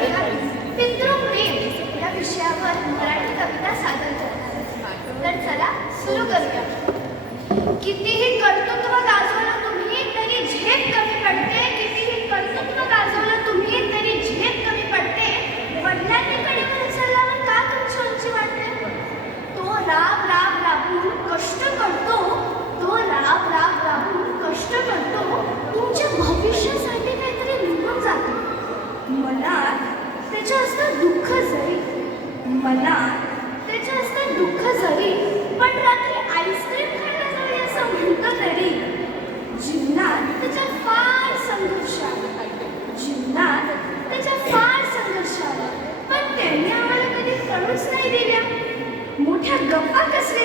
पितृप्रेम या विषयावर मराठी कविता सादर करणार आहे. तर चला सुरू करूया. कितीही कर्तृत्व गाजवलं तुम्ही तरी झेप कमी पडते. कितीही कर्तृत्व गाजवलं तुम्ही तरी झेप कमी पडते. वडिलांनी कडेवर सल्लावर का तुमची उंची वाटते? तो राब राब राबून कष्ट करतो. तो राब राब राबून कष्ट करतो. तुमच्या भविष्यासाठी काहीतरी निघून जातो. मनात त्याच्या असतं दुःख जरी, मनात त्याच्या असतं दुःख जरी, पण रात्री आईस्क्रीम खायला जावी असं म्हणतो तरी. जीवनात त्याच्या फार संघर्ष आला, जीवनात त्याच्या फार संघर्ष आला, पण त्यांनी आम्हाला कधी कळूच नाही दिल्या. मोठ्या गप्पा कसले